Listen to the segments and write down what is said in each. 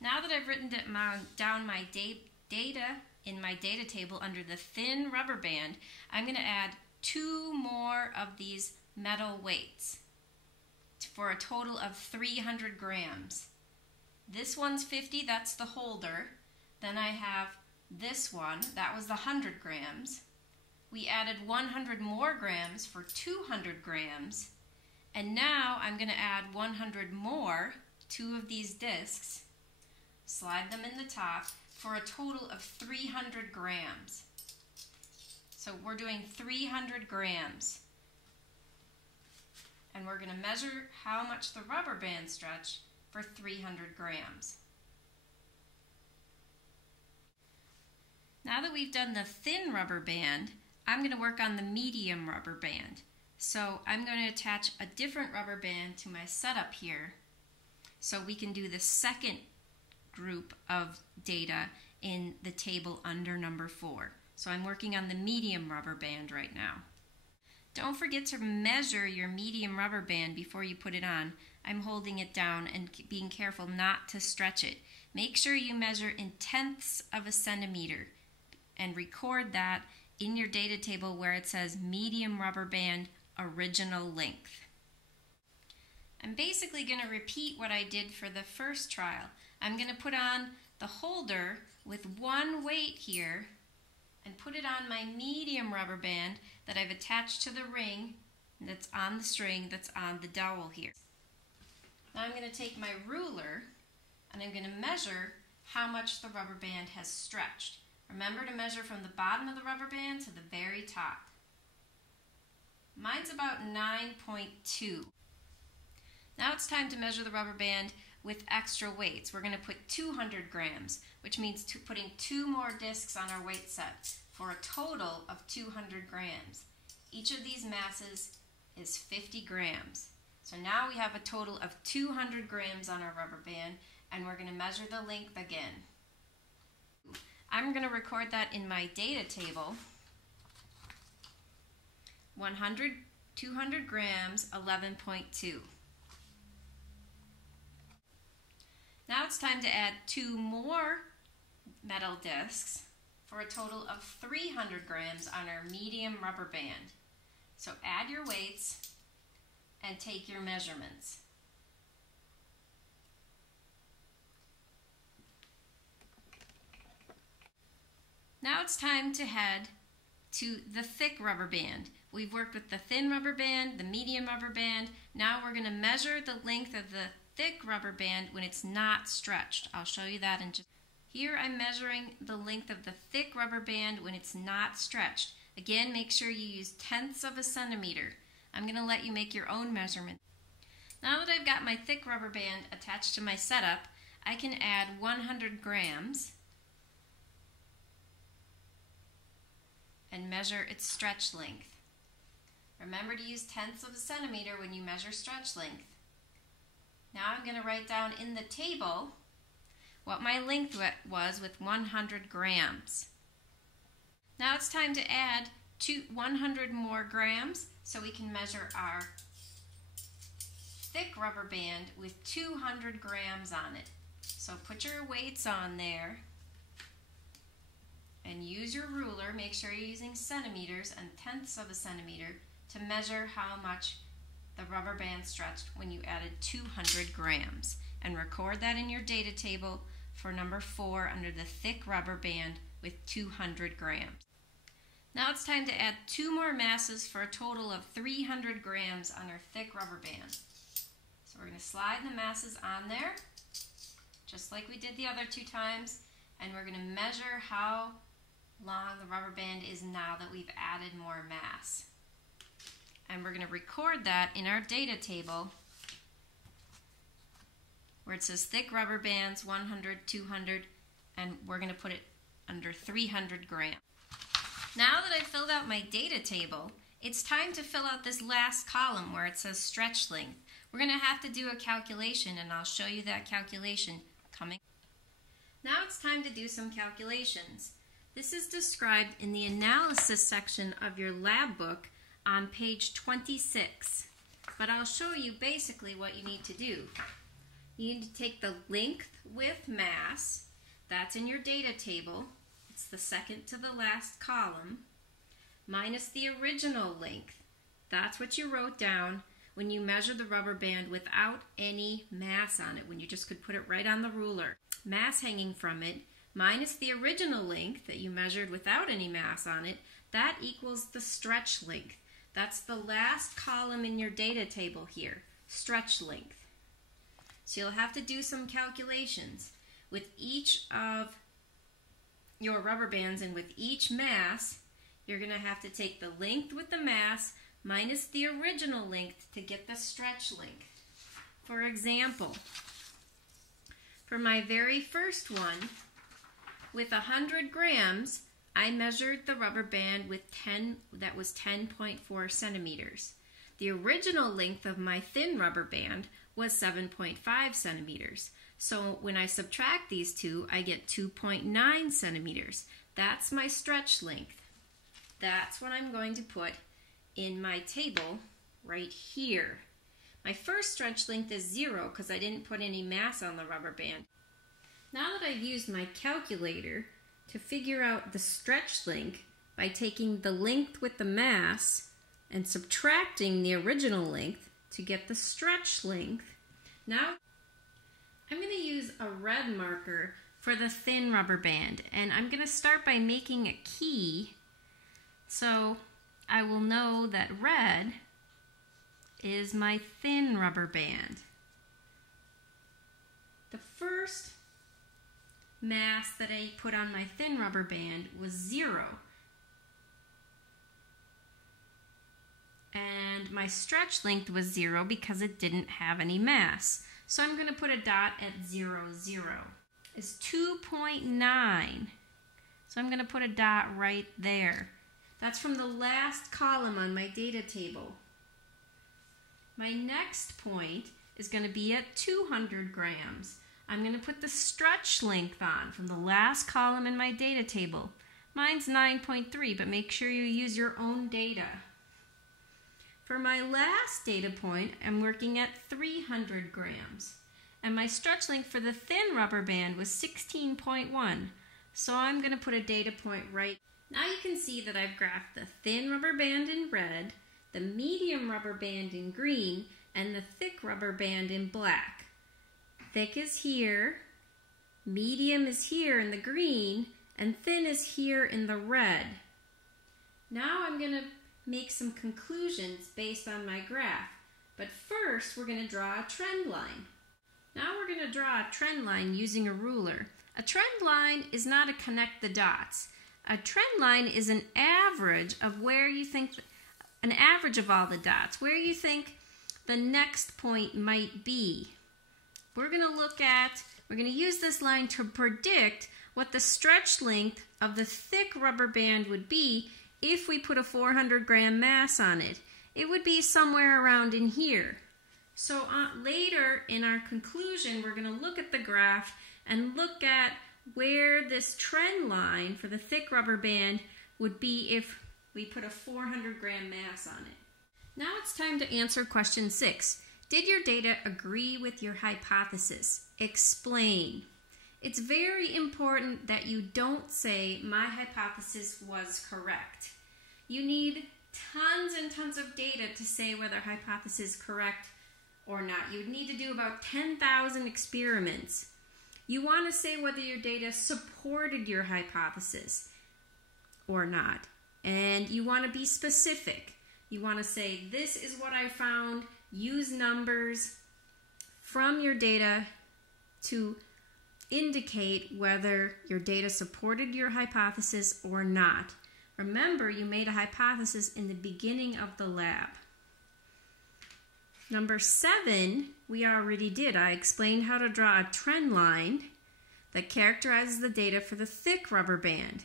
Now that I've written down my data in my data table under the thin rubber band, I'm going to add 2 more of these metal weights for a total of 300 grams. This one's 50, that's the holder. Then I have this one, that was the 100 grams. We added 100 more grams for 200 grams. And now I'm going to add 100 more, 2 of these discs, slide them in the top for a total of 300 grams. So we're doing 300 grams. And we're going to measure how much the rubber band stretched for 300 grams. Now that we've done the thin rubber band, I'm going to work on the medium rubber band. So I'm going to attach a different rubber band to my setup here so we can do the second group of data in the table under number 4. So I'm working on the medium rubber band right now. Don't forget to measure your medium rubber band before you put it on. I'm holding it down and being careful not to stretch it. Make sure you measure in tenths of a centimeter and record that in your data table where it says medium rubber band original length. I'm basically going to repeat what I did for the first trial. I'm going to put on the holder with 1 weight here and put it on my medium rubber band that I've attached to the ring that's on the string that's on the dowel here. Now I'm going to take my ruler and I'm going to measure how much the rubber band has stretched. Remember to measure from the bottom of the rubber band to the very top. Mine's about 9.2. Now it's time to measure the rubber band with extra weights. We're going to put 200 grams, which means putting 2 more discs on our weight set for a total of 200 grams. Each of these masses is 50 grams. So now we have a total of 200 grams on our rubber band, and we're going to measure the length again. I'm going to record that in my data table. 100, 200 grams, 11.2. Now it's time to add 2 more metal discs for a total of 300 grams on our medium rubber band. So add your weights and take your measurements. Now it's time to head to the thick rubber band. We've worked with the thin rubber band, the medium rubber band. Now we're going to measure the length of the thick rubber band when it's not stretched. I'll show you that in just. Here I'm measuring the length of the thick rubber band when it's not stretched. Again, make sure you use tenths of a centimeter. I'm going to let you make your own measurement. Now that I've got my thick rubber band attached to my setup, I can add 100 grams and measure its stretch length. Remember to use tenths of a centimeter when you measure stretch length. Now I'm going to write down in the table what my length was with 100 grams. Now it's time to add 100 more grams so we can measure our thick rubber band with 200 grams on it. So put your weights on there and use your ruler. Make sure you're using centimeters and tenths of a centimeter to measure how much the rubber band stretched when you added 200 grams. And record that in your data table for number 4 under the thick rubber band with 200 grams. Now it's time to add 2 more masses for a total of 300 grams on our thick rubber band. So we're going to slide the masses on there, just like we did the other 2 times, and we're going to measure how long the rubber band is now that we've added more mass. And we're going to record that in our data table where it says thick rubber bands, 100, 200, and we're going to put it under 300 grams. Now that I've filled out my data table, it's time to fill out this last column where it says stretch length. We're going to have to do a calculation, and I'll show you that calculation coming. Now it's time to do some calculations. This is described in the analysis section of your lab book on page 26, but I'll show you basically what you need to do. You need to take the length with mass, that's in your data table, it's the second to the last column, minus the original length, that's what you wrote down when you measured the rubber band without any mass on it, when you just could put it right on the ruler. Mass hanging from it, minus the original length that you measured without any mass on it, that equals the stretch length. That's the last column in your data table here, stretch length. So you'll have to do some calculations. With each of your rubber bands and with each mass, you're going to have to take the length with the mass minus the original length to get the stretch length. For example, for my very first one, with 100 grams, I measured the rubber band with 10.4 centimeters. The original length of my thin rubber band was 7.5 centimeters. So when I subtract these two, I get 2.9 centimeters. That's my stretch length. That's what I'm going to put in my table right here. My first stretch length is 0 because I didn't put any mass on the rubber band. Now that I've used my calculator to figure out the stretch length by taking the length with the mass and subtracting the original length to get the stretch length, now I'm going to use a red marker for the thin rubber band, and I'm going to start by making a key so I will know that red is my thin rubber band. The first mass that I put on my thin rubber band was 0. And my stretch length was 0 because it didn't have any mass. So I'm going to put a dot at 0, 0. It's 2.9. So I'm going to put a dot right there. That's from the last column on my data table. My next point is going to be at 200 grams. I'm going to put the stretch length on from the last column in my data table. Mine's 9.3, but make sure you use your own data. For my last data point, I'm working at 300 grams. And my stretch length for the thin rubber band was 16.1. So I'm going to put a data point right. Now you can see that I've graphed the thin rubber band in red, the medium rubber band in green, and the thick rubber band in black. Thick is here, medium is here in the green, and thin is here in the red. Now I'm going to make some conclusions based on my graph. But first, we're going to draw a trend line. Now we're going to draw a trend line using a ruler. A trend line is not a connect the dots. A trend line is an average of where you think, an average of all the dots, where you think the next point might be. We're going to use this line to predict what the stretch length of the thick rubber band would be if we put a 400 gram mass on it. It would be somewhere around in here. So later in our conclusion, we're going to look at the graph and look at where this trend line for the thick rubber band would be if we put a 400 gram mass on it. Now it's time to answer question 6. Did your data agree with your hypothesis? Explain. It's very important that you don't say, my hypothesis was correct. You need tons and tons of data to say whether a hypothesis is correct or not. You would need to do about 10,000 experiments. You want to say whether your data supported your hypothesis or not. And you want to be specific. You want to say, this is what I found. Use numbers from your data to indicate whether your data supported your hypothesis or not. Remember, you made a hypothesis in the beginning of the lab. Number 7, we already did. I explained how to draw a trend line that characterizes the data for the thick rubber band.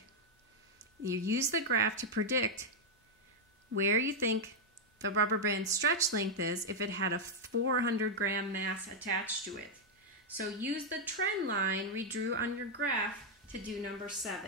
You use the graph to predict where you think the rubber band stretch length is if it had a 400 gram mass attached to it. So use the trend line we drew on your graph to do number 7.